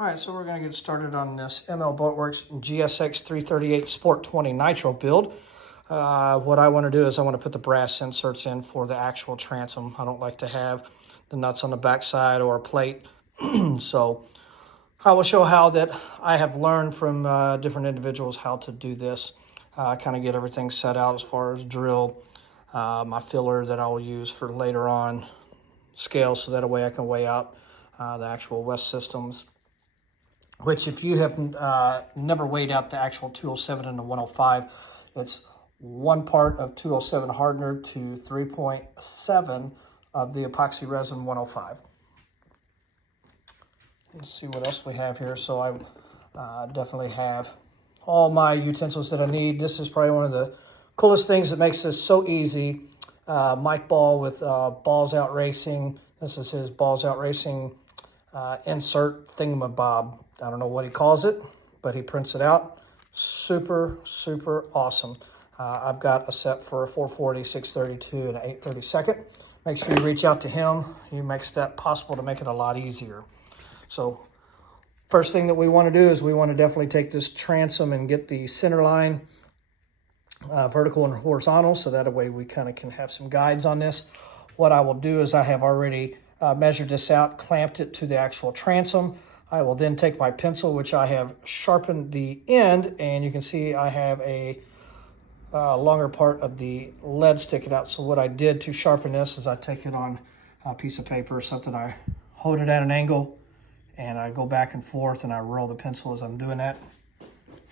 All right, so we're going to get started on this ML Boatworks GSX 338 Sport 20 Nitro build. What I want to do is I want to put the brass inserts in for the actual transom. I don't like to have the nuts on the backside or a plate. So I will show how that I have learned from different individuals how to do this. Kind of get everything set out as far as drill, my filler that I will use for later on scale, so that way I can weigh out the actual West systems. Which, if you have never weighed out the actual 207 and the 105, it's 1 part of 207 hardener to 3.7 of the epoxy resin 105. Let's see what else we have here. So I definitely have all my utensils that I need. This is probably one of the coolest things that makes this so easy. Mike Ball with Balls Out Racing. This is his Balls Out Racing insert thingamabob. I don't know what he calls it, but he prints it out. Super, super awesome. I've got a set for a 440, 632, and an 832nd. Make sure you reach out to him. He makes that possible to make it a lot easier. So first thing that we want to do is we want to definitely take this transom and get the center line vertical and horizontal, so that way we kind of can have some guides on this. What I will do is I have already measured this out, clamped it to the actual transom. I will then take my pencil, which I have sharpened the end, and you can see I have a longer part of the lead sticking out. So what I did to sharpen this is I take it on a piece of paper or something, I hold it at an angle, and I go back and forth, and I roll the pencil as I'm doing that.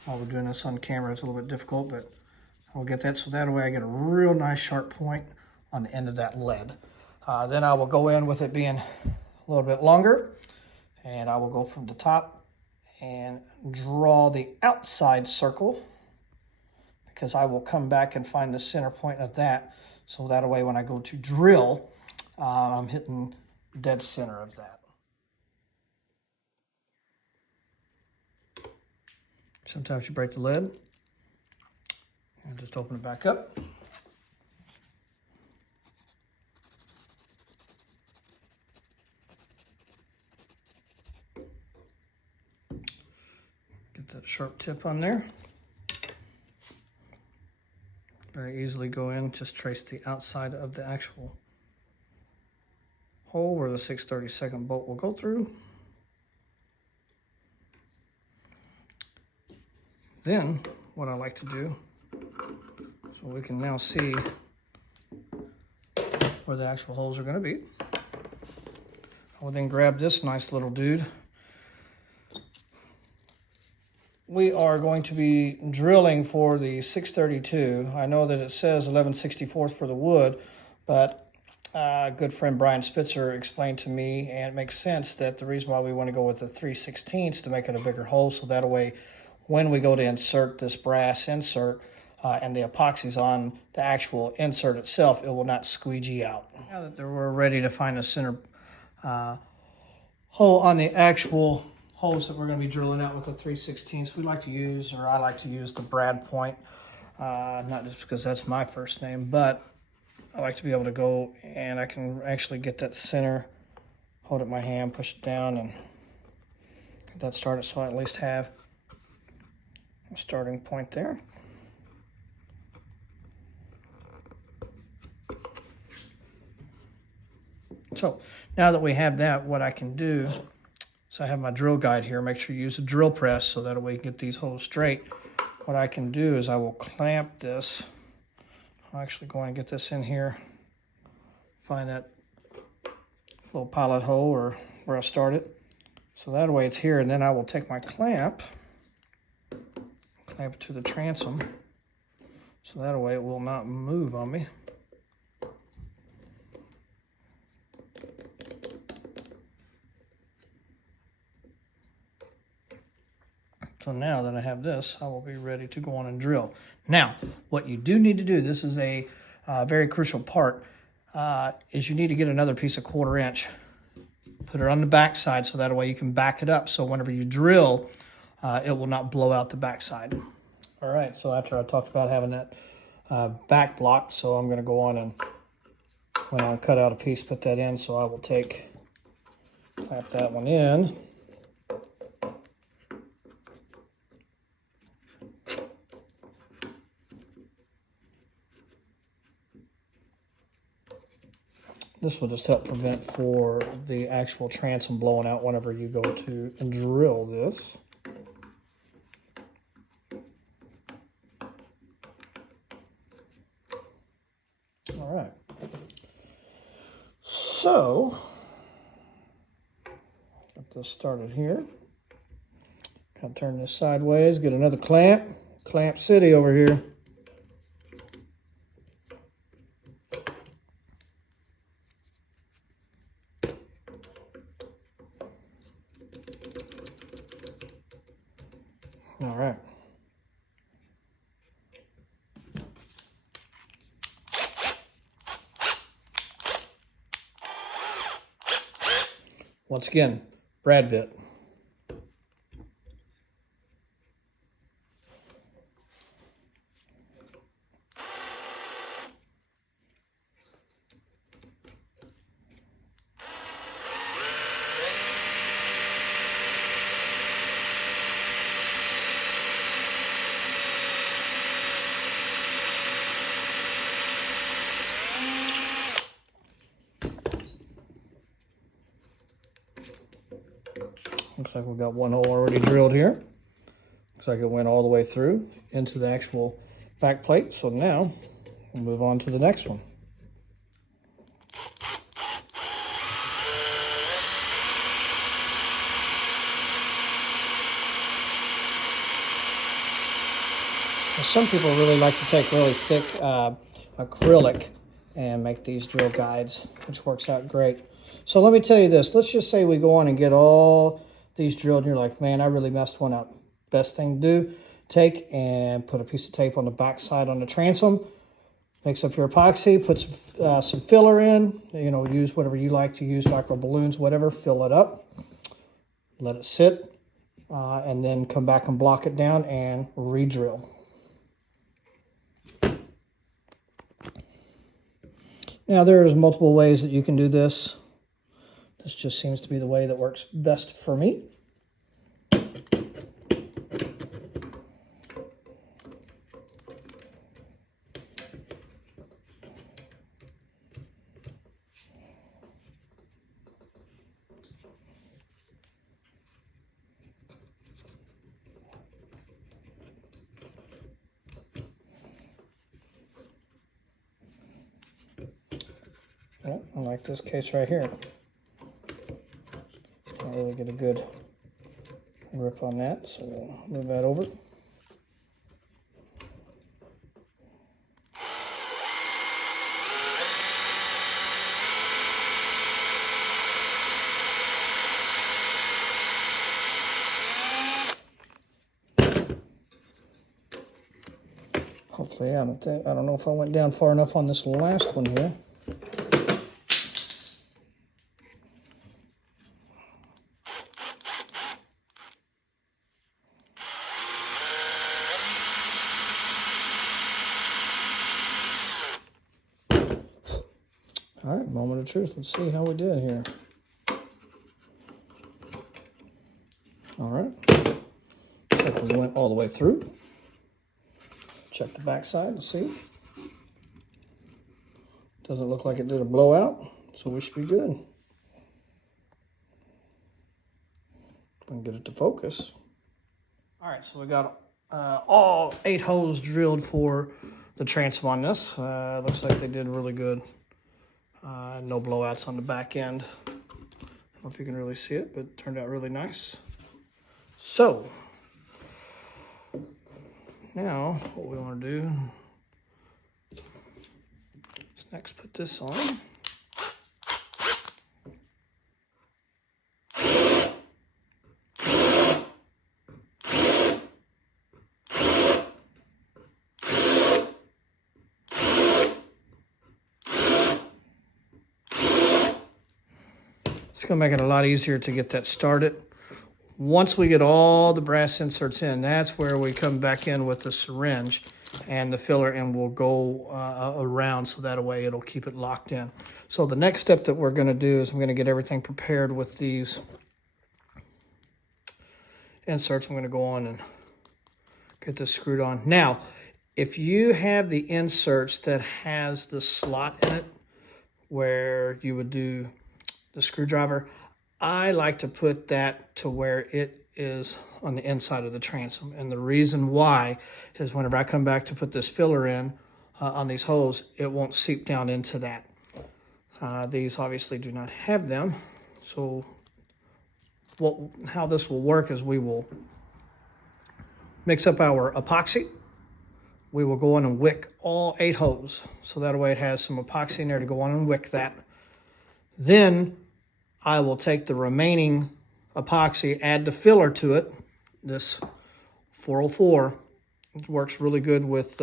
While we're doing this on camera, it's a little bit difficult, but I will get that, so that way I get a real nice sharp point on the end of that lead. Then I will go in with it being a little bit longer, and I will go from the top and draw the outside circle, because I will come back and find the center point of that. So that way when I go to drill, I'm hitting dead center of that. Sometimes you break the lid and just open it back up. Get that sharp tip on there. Very easily go in, just trace the outside of the actual hole where the 632nd bolt will go through. Then what I like to do, so we can now see where the actual holes are going to be, I will then grab this nice little dude. We are going to be drilling for the 632. I know that it says 11/64 for the wood, but a good friend Brian Spitzer explained to me, and it makes sense, that the reason why we want to go with the 3/16 to make it a bigger hole, so that way when we go to insert this brass insert and the epoxy's on the actual insert itself, it will not squeegee out. Now that we're ready to find the center hole on the actual holes that we're going to be drilling out with the 3/16, we like to use, or I like to use, the brad point, not just because that's my first name, but I like to be able to go and I can actually get that center, hold it in my hand, push it down, and get that started, so I at least have a starting point there. So now that we have that, what I can do, so I have my drill guide here. Make sure you use a drill press so that way you can get these holes straight. What I can do is I will clamp this. I'll actually go and get this in here, find that little pilot hole or where I started. So that way it's here, and then I will take my clamp it to the transom, so that way it will not move on me. So now that I have this, I will be ready to go on and drill. Now, what you do need to do, this is a very crucial part, is you need to get another piece of 1/4 inch. Put it on the back side, so that way you can back it up, so whenever you drill, it will not blow out the backside. All right, so after I talked about having that back block, so I'm going to go on and, when I cut out a piece, put that in. So I will clamp that one in. This will just help prevent for the actual transom blowing out whenever you go to drill this. All right. So, get this started here. Kind of turn this sideways, get another clamp. Clamp City over here. All right. Once again, brad bit. Looks like we've got one hole already drilled here. Looks like it went all the way through into the actual back plate. So now we'll move on to the next one. Some people really like to take really thick acrylic and make these drill guides, which works out great. So let me tell you this. Let's just say we go on and get all these drilled and you're like, man, I really messed one up. Best thing to do, take and put a piece of tape on the back side on the transom, mix up your epoxy, put some filler in, use whatever you like to use, micro balloons, whatever, fill it up, let it sit, and then come back and block it down and re-drill. Now there's multiple ways that you can do this. This just seems to be the way that works best for me. Well, I like this case right here. Can't really get a good grip on that, so we'll move that over. Hopefully, I don't know if I went down far enough on this last one here. All right, moment of truth. Let's see how we did here. All right. Looks like we went all the way through. Check the back side to see. Doesn't look like it did a blowout, so we should be good. If I can get it to focus. All right, so we got all 8 holes drilled for the transom on this. Looks like they did really good. No blowouts on the back end. I don't know if you can really see it, but it turned out really nice. So, now what we want to do is next put this on. It's going to make it a lot easier to get that started. Once we get all the brass inserts in, that's where we come back in with the syringe and the filler, and we'll go around so that way it'll keep it locked in. So the next step that we're going to do is I'm going to get everything prepared with these inserts. I'm going to go on and get this screwed on. Now, if you have the inserts that has the slot in it, where you would do the screwdriver. I like to put that to where it is on the inside of the transom. And the reason why is whenever I come back to put this filler in on these holes, it won't seep down into that. These obviously do not have them. So how this will work is we will mix up our epoxy. We will go on and wick all 8 holes. So that way it has some epoxy in there to go on and wick that. Then I will take the remaining epoxy, add the filler to it. This 404 it works really good with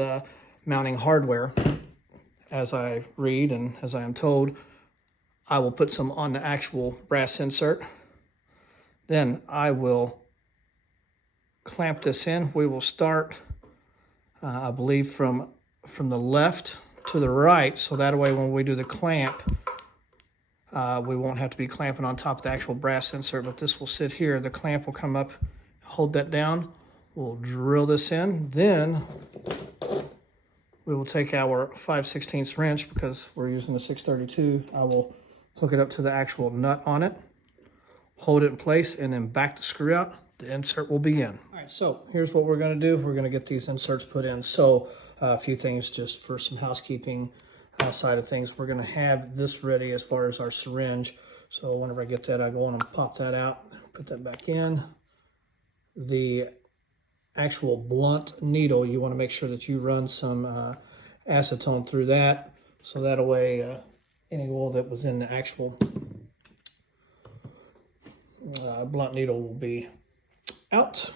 mounting hardware. As I read and as I am told, I will put some on the actual brass insert. Then I will clamp this in. We will start, I believe, from the left to the right, so that way when we do the clamp, we won't have to be clamping on top of the actual brass insert, but this will sit here. The clamp will come up, hold that down. We'll drill this in. Then we will take our 5/16 wrench, because we're using the 632. I will hook it up to the actual nut on it, hold it in place, and then back the screw out. The insert will be in. All right, so here's what we're going to do. We're going to get these inserts put in. So a few things just for some housekeeping side of things. We're going to have this ready as far as our syringe. So whenever I get that, I go on and pop that out, put that back in. The actual blunt needle, you want to make sure that you run some acetone through that, so that way any oil that was in the actual blunt needle will be out.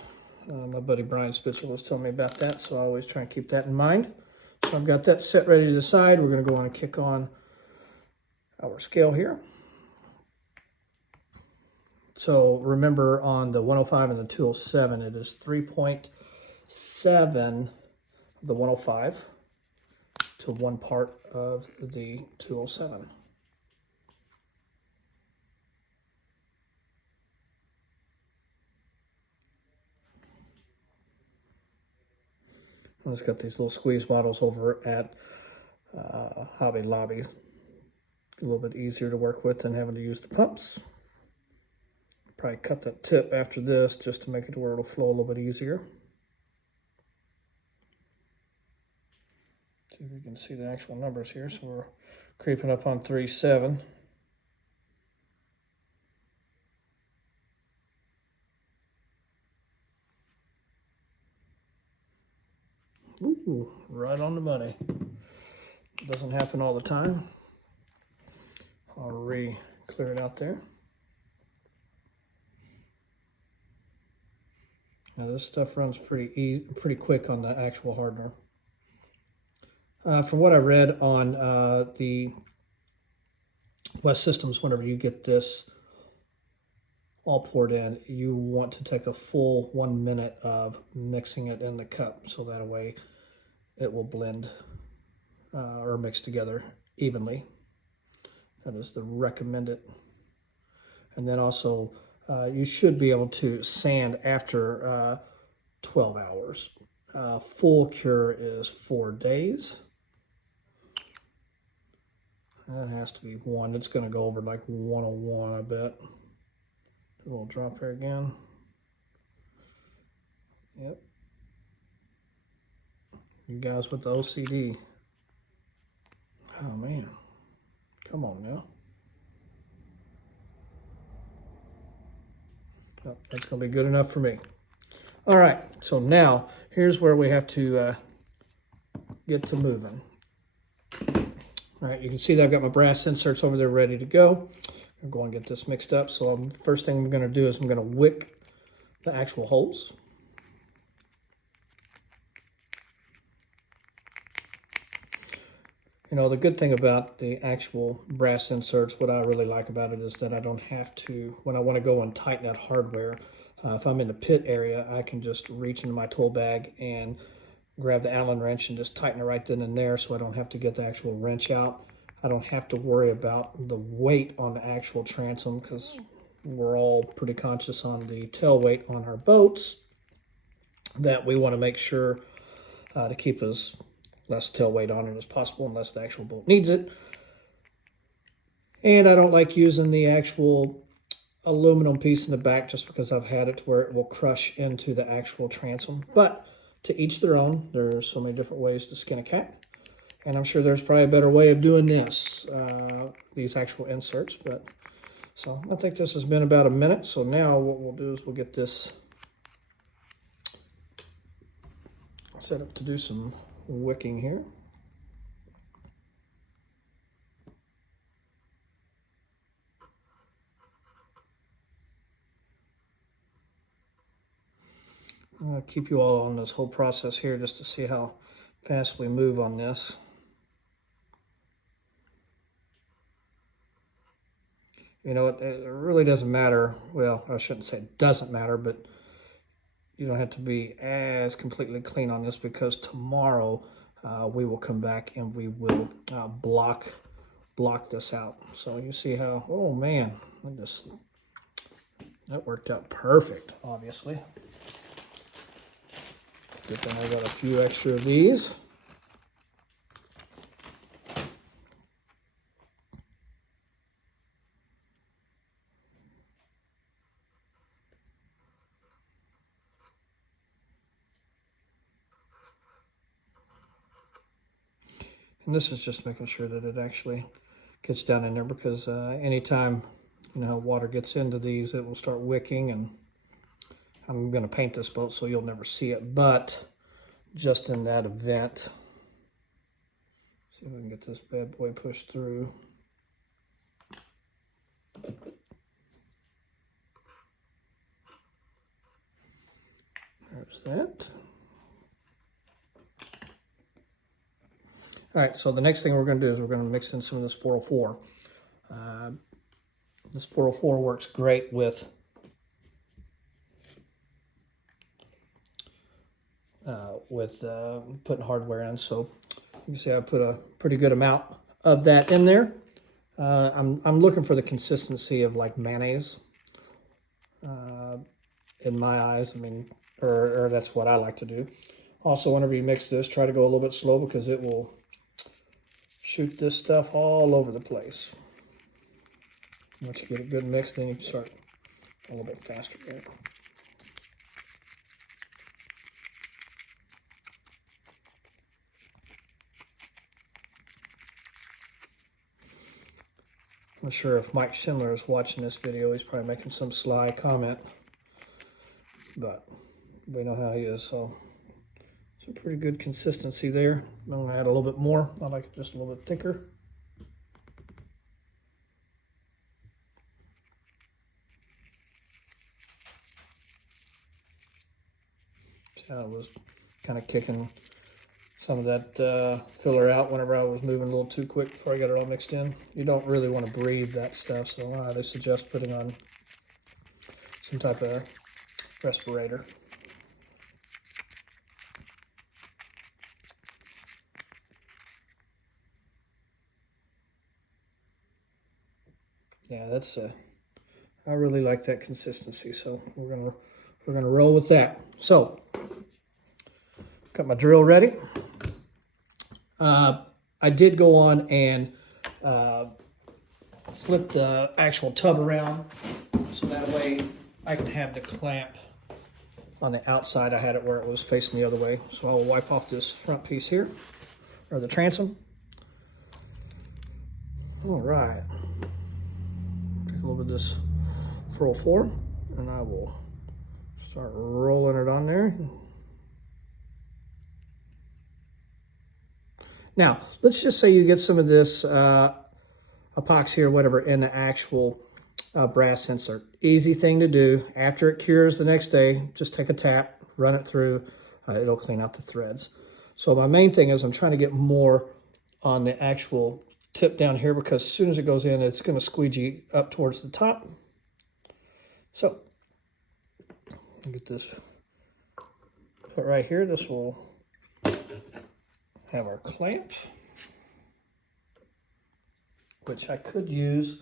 My buddy Brian Spitzer was telling me about that, so I always try and keep that in mind. So I've got that set ready to the side. We're going to go on and kick on our scale here. So remember, on the 105 and the 207, it is 3.7 of the 105 to 1 part of the 207. I just got these little squeeze bottles over at Hobby Lobby. A little bit easier to work with than having to use the pumps. Probably cut that tip after this just to make it where it'll flow a little bit easier. See if we can see the actual numbers here. So we're creeping up on 3.7. Ooh, right on the money. It doesn't happen all the time. I'll clear it out there. Now this stuff runs pretty quick on the actual hardener. From what I read on the West Systems, whenever you get this all poured in, you want to take a full 1 minute of mixing it in the cup, so that way it will blend or mix together evenly. That is the recommended. And then also you should be able to sand after 12 hours. Full cure is 4 days. That has to be 1. It's going to go over like 101, I bet. A little drop here again. Yep. You guys with the OCD. Oh, man. Come on now. Oh, that's going to be good enough for me. All right. So now, here's where we have to get to moving. All right, you can see that I've got my brass inserts over there ready to go. I'm going to get this mixed up. So first thing I'm going to do is I'm going to wick the actual holes. You know, the good thing about the actual brass inserts, what I really like about it is that I don't have to, when I want to go and tighten that hardware, if I'm in the pit area, I can just reach into my tool bag and grab the Allen wrench and just tighten it right then and there, so I don't have to get the actual wrench out. I don't have to worry about the weight on the actual transom, because we're all pretty conscious on the tail weight on our boats, that we want to make sure to keep as less tail weight on it as possible unless the actual boat needs it. And I don't like using the actual aluminum piece in the back just because I've had it to where it will crush into the actual transom. But to each their own. There's so many different ways to skin a cat. And I'm sure there's probably a better way of doing this, these actual inserts. But so I think this has been about a minute. So now what we'll do is we'll get this set up to do some wicking here. I'll keep you all on this whole process here just to see how fast we move on this. You know, it really doesn't matter. Well, I shouldn't say it doesn't matter, but you don't have to be as completely clean on this because tomorrow we will come back and we will block this out. So you see how, oh man, that worked out perfect, obviously. Good thing I got a few extra of these. And this is just making sure that it actually gets down in there because anytime, you know, water gets into these, it will start wicking. And I'm going to paint this boat so you'll never see it, but just in that event, see if I can get this bad boy pushed through. There's that. All right, so the next thing we're going to do is we're going to mix in some of this 404. This 404 works great with putting hardware in. So you can see I put a pretty good amount of that in there. I'm looking for the consistency of like mayonnaise in my eyes. I mean, or that's what I like to do. Also, whenever you mix this, try to go a little bit slow because it will shoot this stuff all over the place. Once you get it good mixed, then you can start a little bit faster there. I'm not sure if Mike Schindler is watching this video. He's probably making some sly comment, but we know how he is. So it's a pretty good consistency there. I'm going to add a little bit more. I like it just a little bit thicker. See how it was kind of kicking some of that filler out whenever I was moving a little too quick before I got it all mixed in. You don't really want to breathe that stuff, so they suggest putting on some type of respirator. Yeah, that's I really like that consistency, so we're gonna roll with that. So, got my drill ready. I did go on and flip the actual tub around so that way I can have the clamp on the outside. I had it where it was facing the other way. So I'll wipe off this front piece here, or the transom. All right. Take a little bit of this 404 and I will start rolling it on there. Now, let's just say you get some of this epoxy or whatever in the actual brass insert. Easy thing to do. After it cures the next day, just take a tap, run it through. It'll clean out the threads. So my main thing is I'm trying to get more on the actual tip down here because as soon as it goes in, it's going to squeegee up towards the top. So, I'll get this put right here. This will have our clamps, which I could use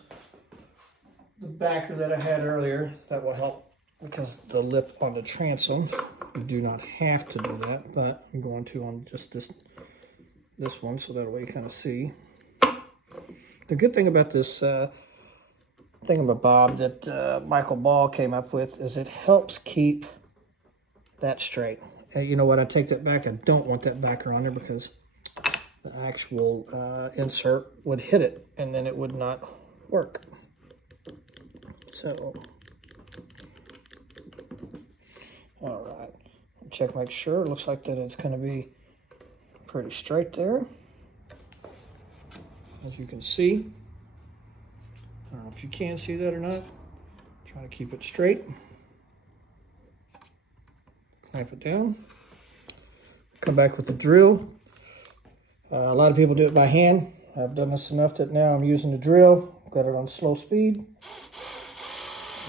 the backer that I had earlier. That will help because the lip on the transom, you do not have to do that, but I'm going to on just this one so that way you kind of see. The good thing about this thingamabob that Michael Ball came up with is it helps keep that straight. You know what, I take that back. I don't want that backer on there because the actual insert would hit it and then it would not work. So, all right, check, make sure. It looks like that it's going to be pretty straight there. As you can see, I don't know if you can see that or not. Try to keep it straight. Clamp it down. Come back with the drill. A lot of people do it by hand. I've done this enough that now I'm using the drill. Got it on slow speed.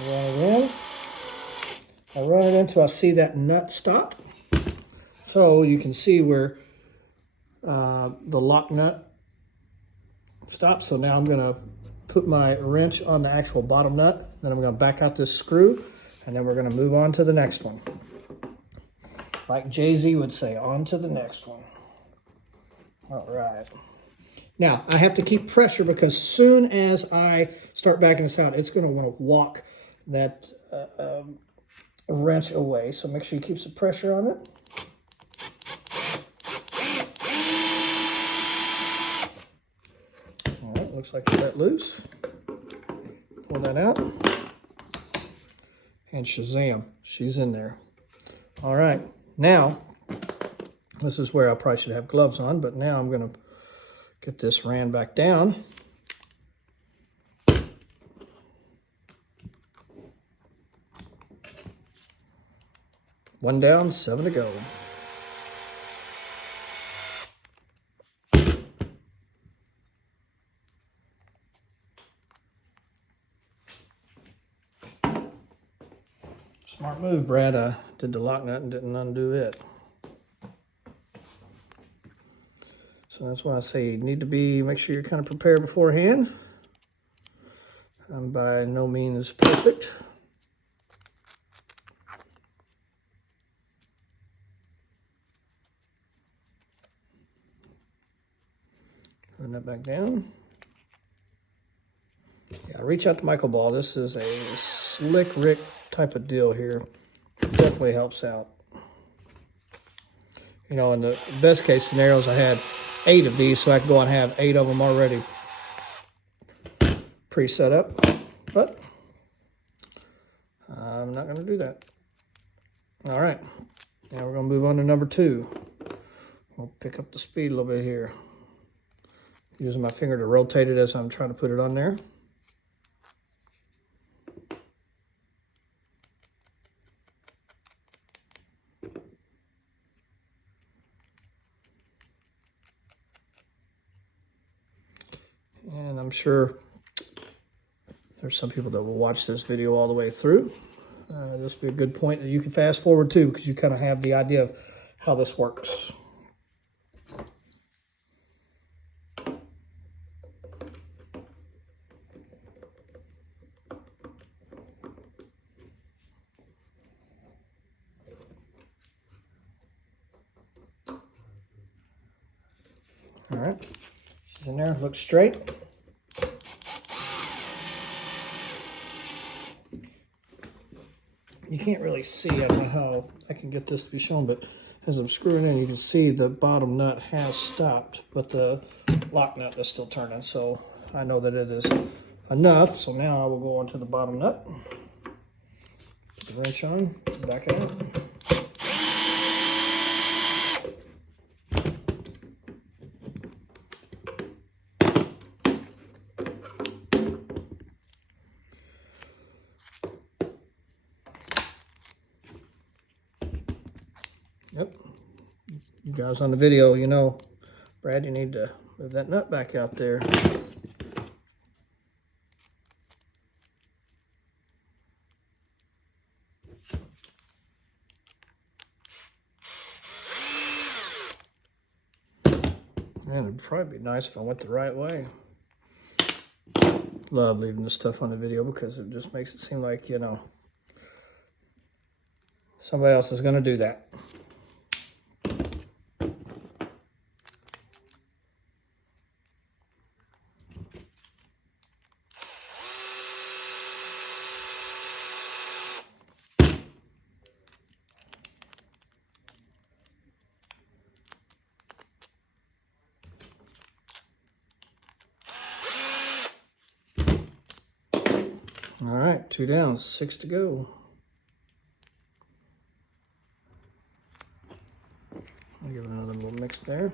Run it in. I run it until I see that nut stop. So you can see where the lock nut stops. So now I'm going to put my wrench on the actual bottom nut. Then I'm going to back out this screw. And then we're going to move on to the next one. Like Jay-Z would say, on to the next one. All right. Now, I have to keep pressure because soon as I start backing this out, it's going to want to walk that wrench away. So make sure you keep some pressure on it. All right, looks like it's let loose. Pull that out. And shazam, she's in there. All right, now, this is where I probably should have gloves on, but now I'm going to get this ran back down. One down, 7 to go. Smart move, Brad. I did the lock nut and didn't undo it. So that's why I say you need to make sure you're kind of prepared beforehand. I'm by no means perfect. Run that back down. Yeah, reach out to Michael Ball. This is a slick Rick type of deal here. Definitely helps out. You know, in the best case scenarios, I had 8 of these, so I could go and have 8 of them already pre-set up. But I'm not going to do that. All right, now we're going to move on to number 2. We'll pick up the speed a little bit here. Using my finger to rotate it as I'm trying to put it on there. And I'm sure there's some people that will watch this video all the way through. This will be a good point that you can fast forward to because you kind of have the idea of how this works. All right, she's in there, looks straight. You can't really see, I don't know how I can get this to be shown, but as I'm screwing in, you can see the bottom nut has stopped, but the lock nut is still turning, so I know that it is enough. So now I will go on to the bottom nut, put the wrench on, back out. Yep, you guys on the video, you know, Brad, you need to move that nut back out there. Man, it'd probably be nice if I went the right way. Love leaving this stuff on the video because it just makes it seem like, you know, somebody else is going to do that. All right, 2 down, 6 to go. I'll give it another little mix there.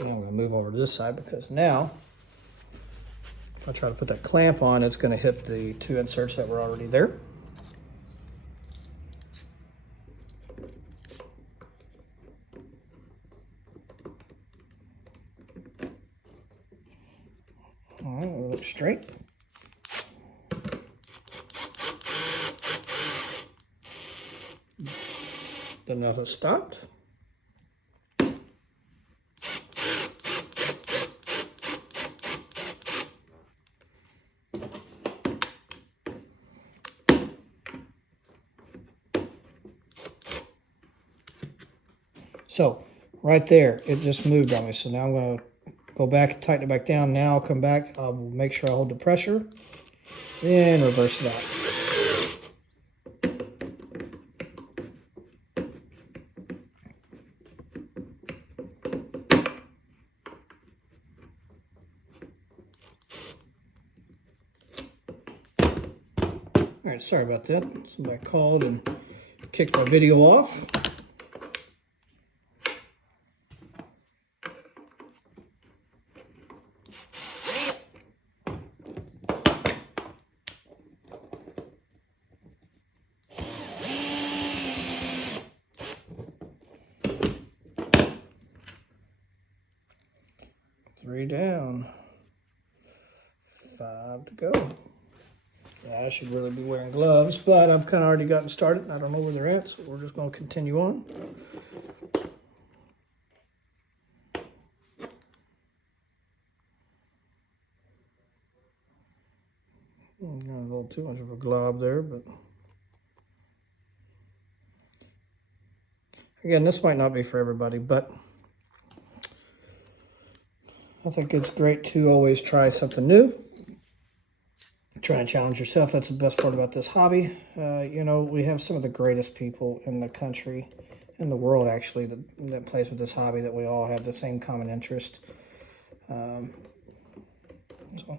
Now I'm going to move over to this side because now, if I try to put that clamp on, it's going to hit the 2 inserts that were already there. All right, we'll look straight. The nut has stopped. So right there, it just moved on me. So now I'm going to go back and tighten it back down. Now I'll come back. I'll make sure I hold the pressure. Then reverse it out. All right, sorry about that. Somebody called and kicked my video off. Three down, 5 to go. I should really be wearing gloves, but I've kind of already gotten started. I don't know where they're at, so we're just going to continue on. Got a little too much of a glob there, but again, this might not be for everybody, but I think it's great to always try something new. Try and challenge yourself. That's the best part about this hobby. You know, we have some of the greatest people in the country, in the world actually, that plays with this hobby, that we all have the same common interest. So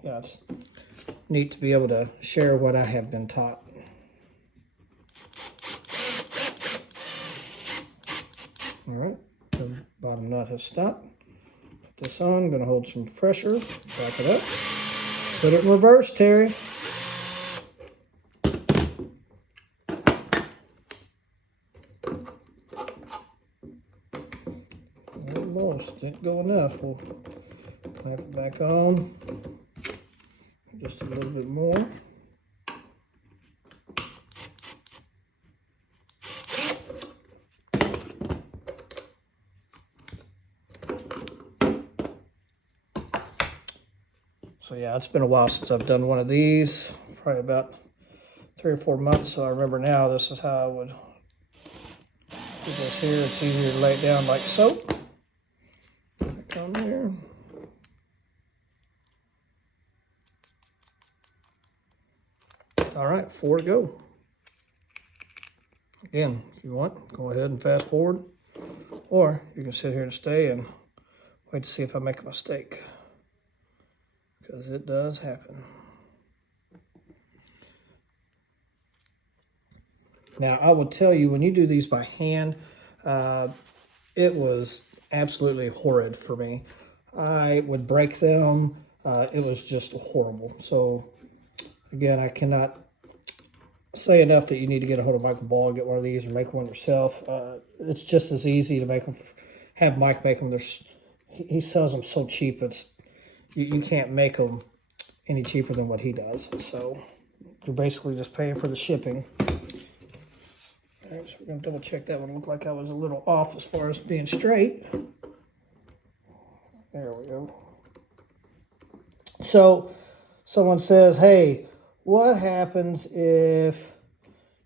yeah, it's neat to be able to share what I have been taught. All right, the bottom nut has stopped. Put this on, I'm gonna hold some pressure, back it up. Put it in reverse, Terry. Almost, didn't go enough. We'll clamp it back on. Just a little bit more. So yeah, it's been a while since I've done one of these, probably about 3 or 4 months. So I remember now this is how I would do this here. It's easier to lay it down like so. Back on there. All right, 4 to go. Again, if you want, go ahead and fast forward, or you can sit here and stay and wait to see if I make a mistake, because it does happen. Now, I will tell you, when you do these by hand, it was absolutely horrid for me. I would break them. It was just horrible. So, again, I cannot say enough that you need to get a hold of Michael Ball and get one of these, or make one yourself. It's just as easy to make them, have Mike make them. He sells them so cheap, you can't make them any cheaper than what he does. So you're basically just paying for the shipping. All right, so we're going to double check that one. Looked like I was a little off as far as being straight. There we go. So someone says, hey, what happens if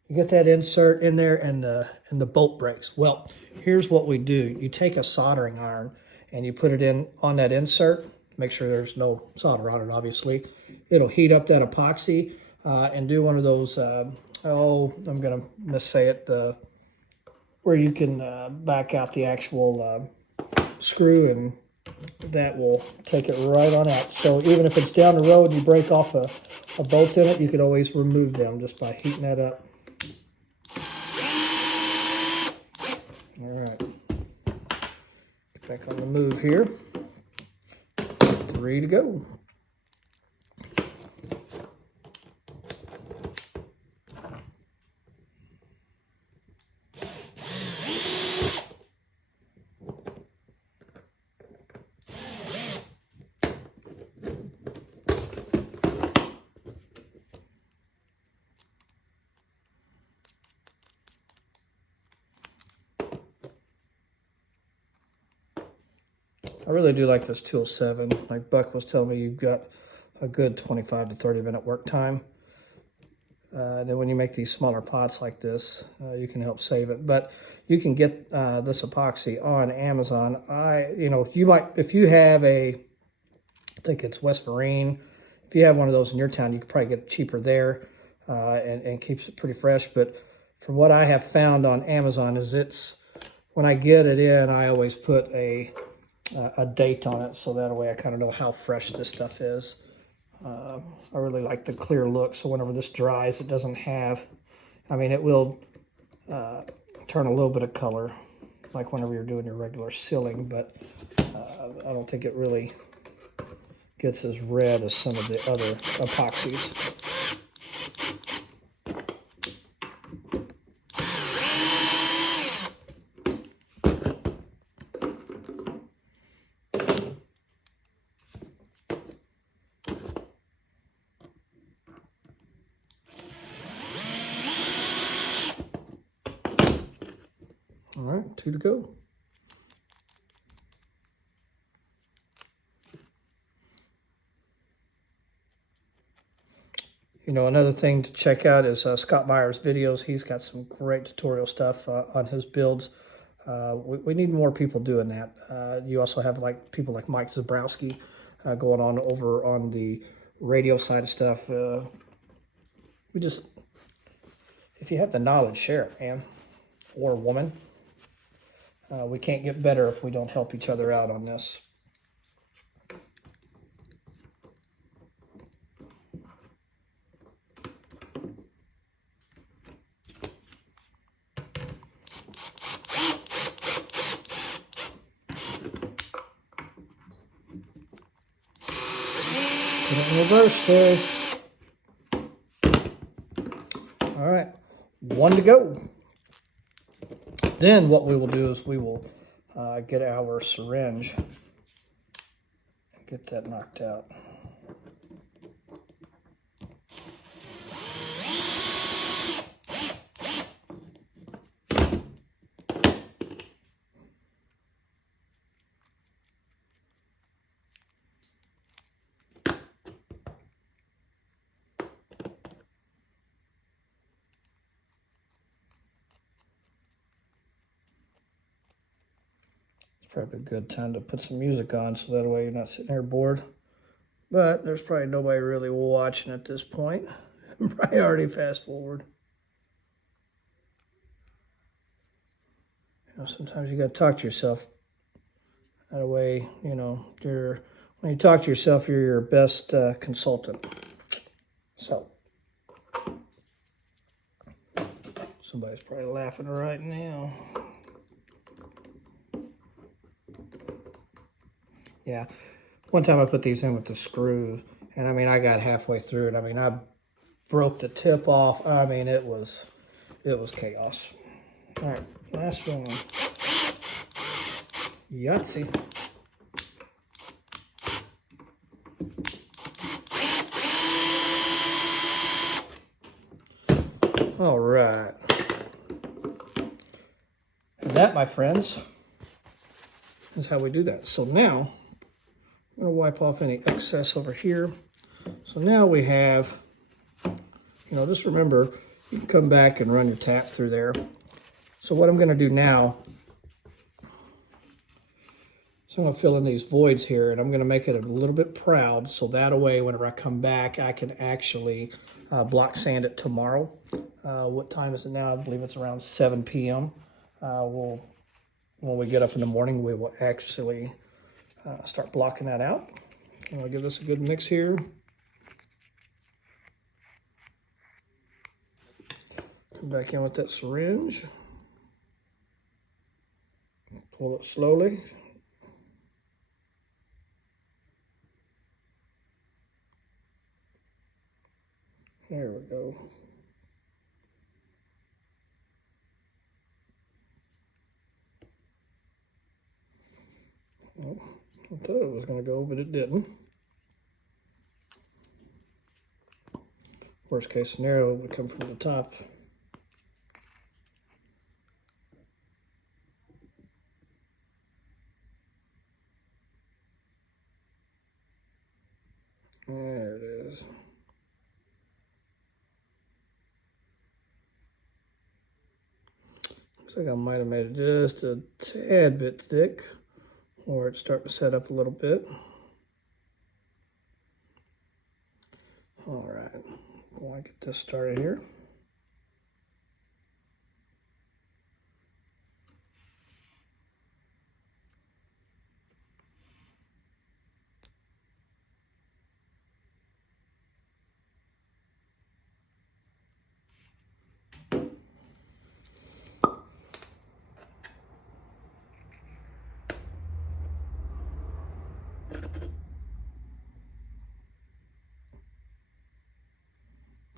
you get that insert in there and the bolt breaks? Well, here's what we do. You take a soldering iron and you put it in on that insert, make sure there's no solder on it, obviously. It'll heat up that epoxy and do one of those, oh, I'm going to missay it, where you can back out the actual screw, and that will take it right on out. So even if it's down the road and you break off a bolt in it, you could always remove them just by heating that up. All right, get back on the move here. 3 to go. I really do like this tool 7. Like Buck was telling me, you've got a good 25 to 30 minute work time. Then when you make these smaller pots like this, you can help save it. But you can get this epoxy on Amazon. You might, if you have I think it's West Marine, if you have one of those in your town, you could probably get it cheaper there and keeps it pretty fresh. But from what I have found on Amazon is when I get it in, I always put a date on it, so that way I kind of know how fresh this stuff is. I really like the clear look, so whenever this dries, it doesn't have, it will turn a little bit of color, like whenever you're doing your regular sealing, but I don't think it really gets as red as some of the other epoxies. All right, 2 to go. Another thing to check out is Scott Meyer's videos. He's got some great tutorial stuff on his builds. We need more people doing that. You also have people like Mike Zabrowski going on over on the radio side of stuff. If you have the knowledge, share it, man, or woman. We can't get better if we don't help each other out on this. Put it in reverse there. All right, 1 to go. Then what we will do is we will get our syringe and get that knocked out. Probably a good time to put some music on, so that way you're not sitting there bored. But there's probably nobody really watching at this point. Probably fast forward. Sometimes you got to talk to yourself. That way, when you talk to yourself, you're your best consultant. So, somebody's probably laughing right now. Yeah, one time I put these in with the screws, and I got halfway through it. I broke the tip off. It was chaos. All right, last one. Yahtzee. All right. And that, my friends, is how we do that. So now, I'm going to wipe off any excess over here. So now we have, just remember, you can come back and run your tap through there. So what I'm going to do now is So I'm going to fill in these voids here, and I'm going to make it a little bit proud, so that way whenever I come back, I can actually block sand it tomorrow. What time is it now? I believe it's around 7 p.m. When we get up in the morning, we will actually start blocking that out. I'll give this a good mix here. Come back in with that syringe. Pull it slowly. There we go. Well, I thought it was going to go, but it didn't. Worst case scenario, it would come from the top. There it is. Looks like I might have made it just a tad bit thick, or it's starting to set up a little bit. All right, go on, get this started here.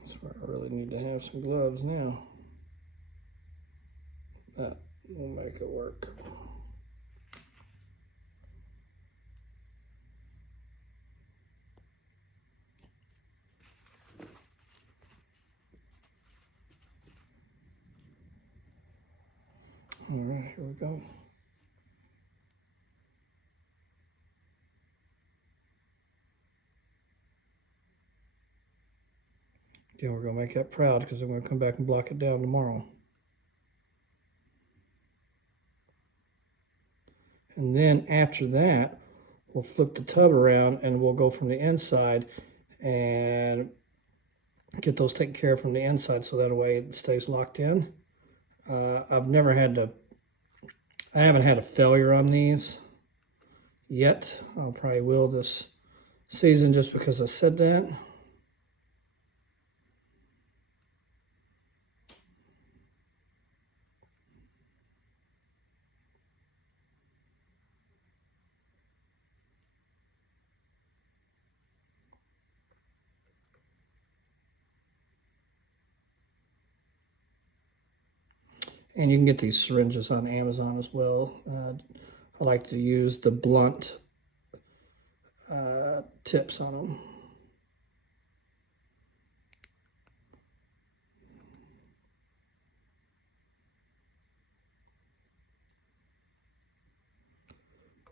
That's where I really need to have some gloves now. That will make it work. All right, here we go. Again, we're going to make that proud because I'm going to come back and block it down tomorrow. And then after that, we'll flip the tub around and we'll go from the inside and get those taken care of from the inside so that way it stays locked in. I haven't had a failure on these yet. I'll probably will this season just because I said that. And you can get these syringes on Amazon as well. I like to use the blunt tips on them.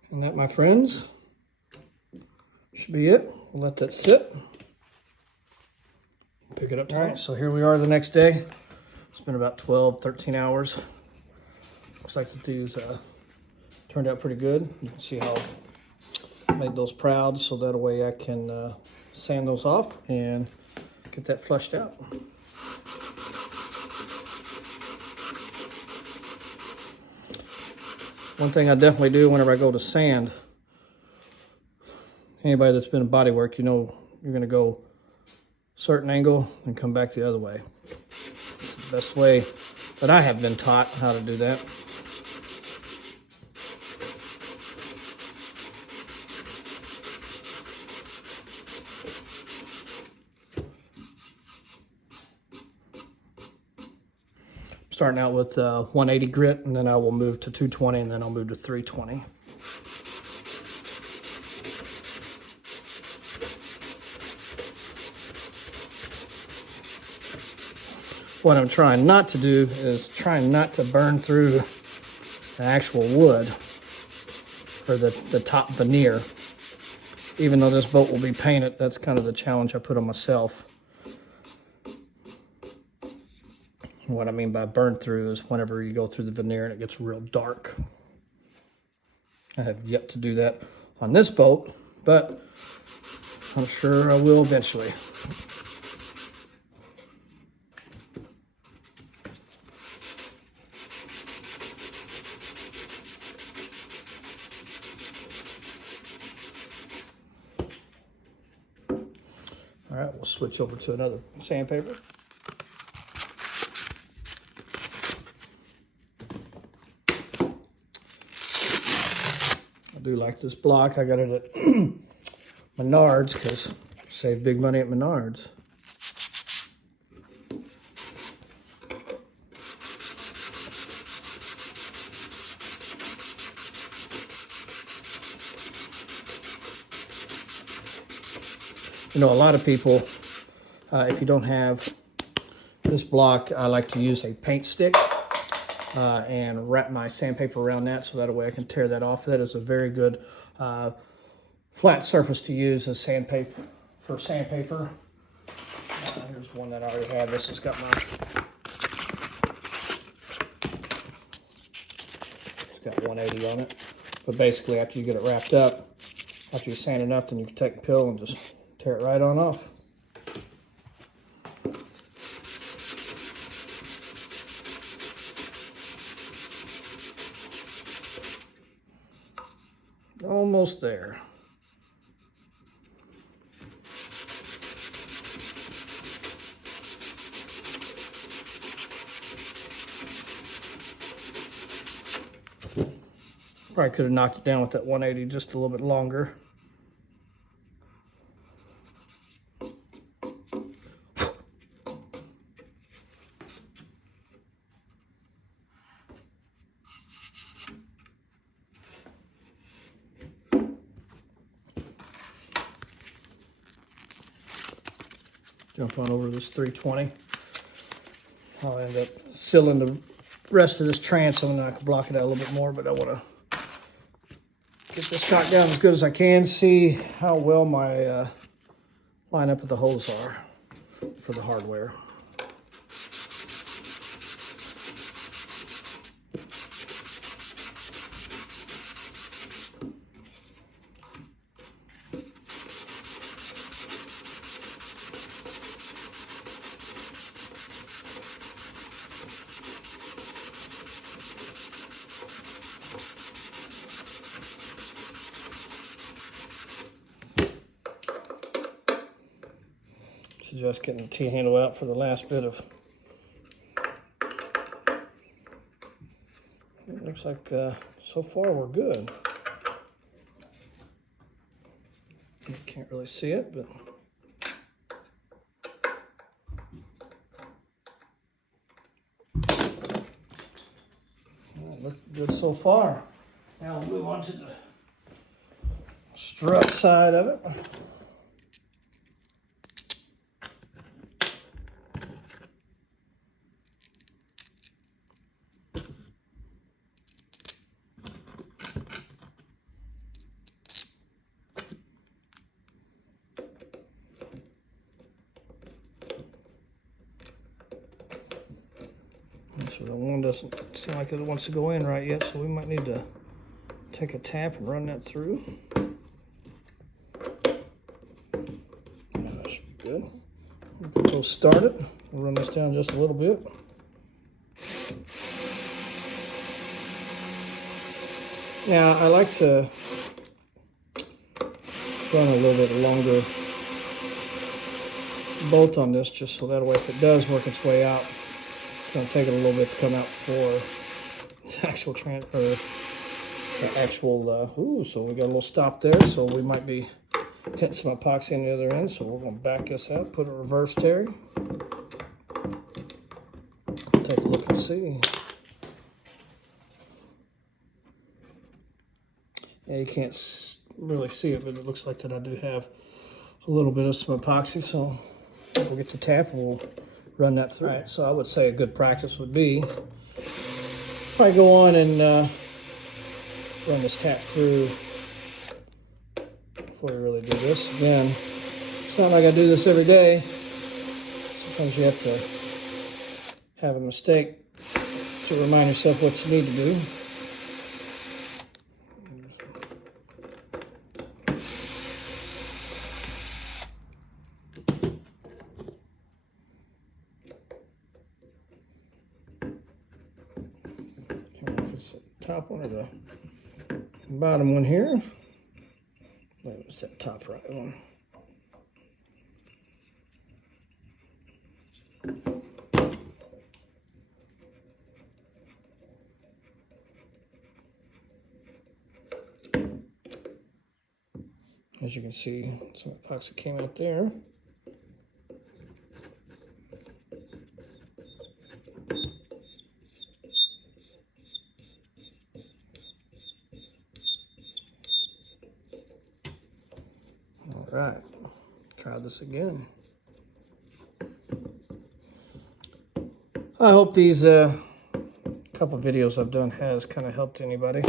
And that, my friends, should be it. We'll let that sit. Pick it up tomorrow. All right, so here we are the next day. It's been about 12, 13 hours. Looks like these turned out pretty good. You can see how I made those proud, so that way I can sand those off and get that flushed out. One thing I definitely do whenever I go to sand, anybody that's been in body work, you know you're going to go a certain angle and come back the other way. It's the best way that I have been taught how to do that. Starting out with 180 grit, and then I will move to 220, and then I'll move to 320. What I'm trying not to do is trying not to burn through the actual wood or the top veneer. Even though this boat will be painted, that's kind of the challenge I put on myself. What I mean by burn through is whenever you go through the veneer and it gets real dark. I have yet to do that on this boat, but I'm sure I will eventually. All right, we'll switch over to another sandpaper. I do like this block. I got it at Menards because I save big money at Menards. You know, a lot of people, if you don't have this block, I like to use a paint stick and wrap my sandpaper around that so that way I can tear that off. That is a very good flat surface to use as sandpaper for sandpaper. Here's one that I already have. This has got it's got 180 on it. But basically, after you get it wrapped up, after you sand enough, then you can take a pill and just tear it right on off. Almost there. Probably could have knocked it down with that 180 just a little bit longer. Jump on over to this 320. I'll end up sealing the rest of this transom and I can block it out a little bit more, but I want to get this cocked down as good as I can, see how well my lineup of the holes are for the hardware. Just getting the T-handle out for the last bit of. It looks like so far we're good. You can't really see it, but looks good so far. Now we'll move on to the strut side of it. So the one doesn't seem like it wants to go in right yet, so we might need to take a tap and run that through. That should be good. We'll start it. We'll run this down just a little bit. Now I like to run a little bit longer bolt on this just so that way if it does work its way out, it's going to take it a little bit to come out for the actual transfer, the actual, so we got a little stop there, so we might be hitting some epoxy on the other end, so we're going to back this out, put a reverse Terry, take a look and see. Yeah, you can't really see it, but it looks like that I do have a little bit of some epoxy, so we'll get the tap and we'll run that through. Right, so I would say a good practice would be if I go on and run this tap through before you really do this. Again, it's not like I do this every day. Sometimes you have to have a mistake to remind yourself what you need to do. it's the top one or the bottom one here. It's that top right one. As you can see, some epoxy came out there. All right, try this again. I hope these couple videos I've done has kind of helped anybody.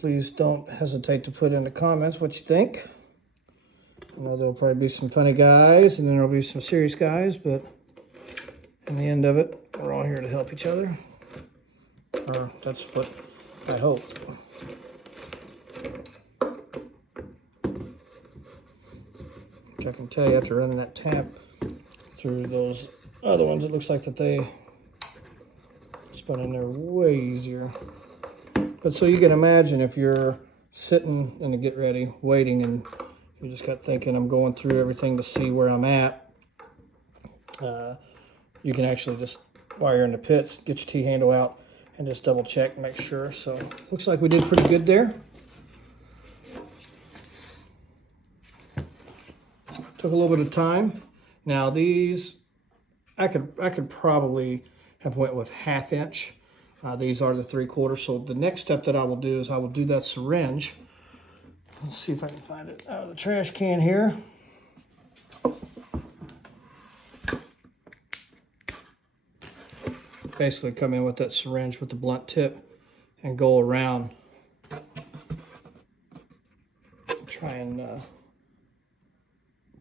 Please don't hesitate to put in the comments what you think. I know there'll probably be some funny guys and then there'll be some serious guys, but in the end of it, we're all here to help each other. Or that's what I hope. Which I can tell you after running that tap through those other ones, it looks like that they spun in there way easier. But so you can imagine if you're sitting in the get ready, waiting, and you just got thinking, I'm going through everything to see where I'm at, you can actually just, while you're in the pits, get your T-handle out and just double check, make sure. So looks like we did pretty good there. Took a little bit of time. Now these, I could probably have went with 1/2 inch. These are the 3/4. So the next step that I will do is I will do that syringe. Let's see if I can find it out of the trash can here. Basically come in with that syringe with the blunt tip and go around. Try and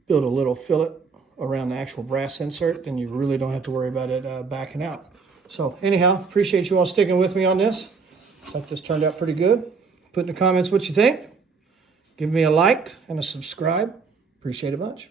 build a little fillet around the actual brass insert, then you really don't have to worry about it backing out. So anyhow, appreciate you all sticking with me on this. Looks like this turned out pretty good. Put in the comments what you think. Give me a like and a subscribe. Appreciate it much.